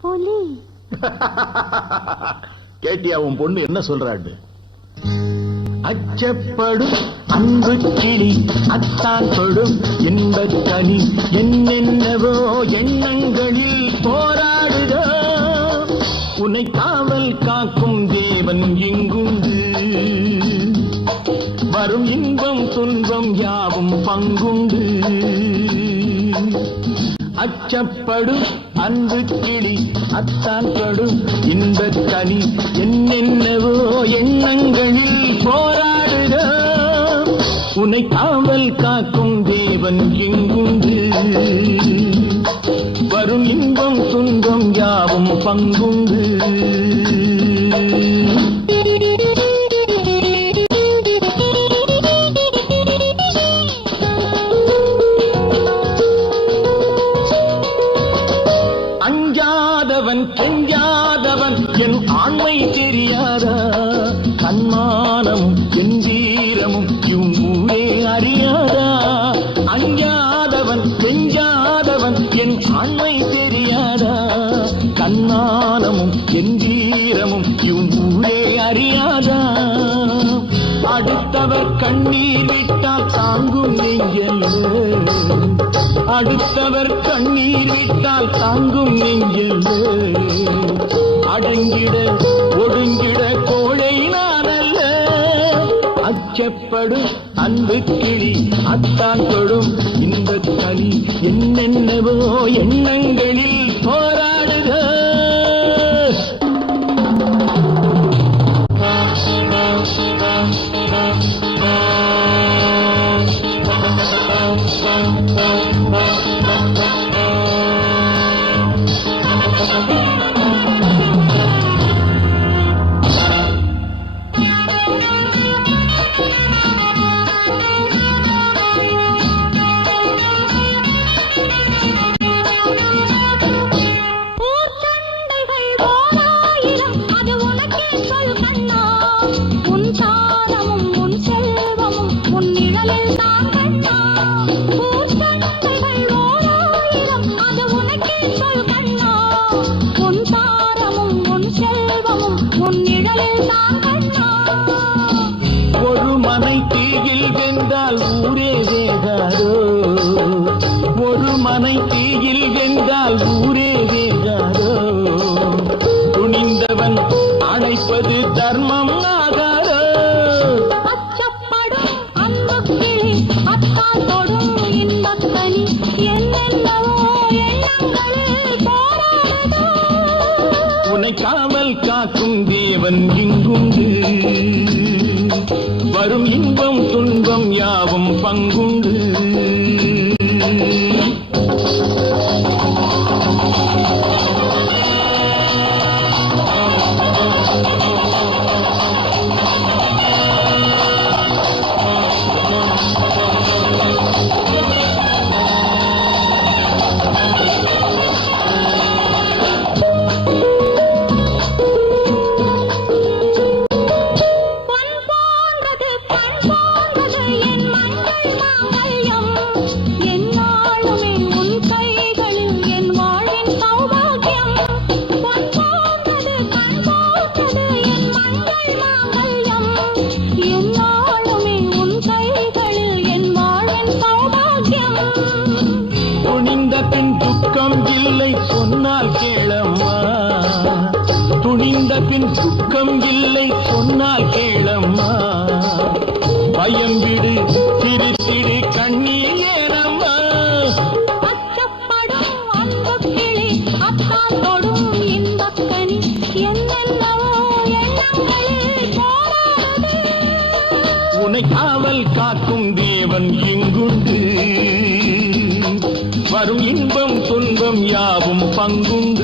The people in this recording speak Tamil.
புலி. கேட்டியா உன் பொண்ணு என்ன சொல்றாடு? அச்சப்படும் அன்பு கிளி அத்தான் தொடும் இன்பக் கனி என்னென்னவோ எண்ணங்களில் போராடுதோ உன்னை காவல் காக்கும் தேவன் எங்குண்டு வரும் இன்பம் துன்பம் யாவும் பங்குண்டு அச்சப்படும் அன்பு கிளி அத்தான் படும் இன்பக் கனி என்னென்னவோ எண்ணங்களில் போராடுதோ உன்னை காவல் காக்கும் தேவன் எங்குண்டு வரும் இன்பம் துன்பம் யாவும் பங்குண்டு கெஞ்சாதவன் என் ஆண்மை தெரியாதா தன்மானமும் என் வீரமும் இவ்வூரே அறியாதா அஞ்சாதவன் கெஞ்சாதவன் என் ஆண்மை தெரியாதா தன்மானமும் என் வீரமும் இவ்வூரே அறியாதா அடுத்தவர் கண்ணீர் விட்டால் தாங்கும் நெஞ்சல்ல அடுத்தவர் கண்ணீர் விட்டால் தாங்கும் நெஞ்சல்ல அடங்கிட ஒடுங்கிட கோழை நானல்ல அச்சப்படும் அன்பு கிளி அத்தான் தொடும் இந்த கனி என்னென்னவோ எண்ணங்களில் போராடுக ஒரு மனை தீயில் வென்றால் ஊரே வேகாதோ ஒரு மனை தீயில் வென்றால் ஊரே வேகாதோ துணிந்தவன் அழைப்பது தர்மம் ஆகாதோ அச்சப்படும் அன்பு கிளி அத்தான் தொடும் இன்பக் கனி என்னென்னவோ எண்ணங்களில் போராடுதோ உன்னை காவல் காக்கும் தேவன் இங்குண்டு வரும் இன்பம் துன்பம் யாவும் பங்குண்டு துக்கம் இல்லை சொன்னால் கேளம்மா துணிந்த பின் துக்கம் இல்லை சொன்னால் கேளம்மா பயம் விடு சிரித்திடு கண்ணீர் ஏனம்மா அச்சப்படும் அன்பு கிளி அத்தான் தொடும் இன்பக் கனி என்னென்னவோ எண்ணங்களில் போராடுதோ உன்னை காவல் காக்கும் தேவன் இங்குண்டு வரும் இன்பம் துன்பம் யாவும் பங்குண்டு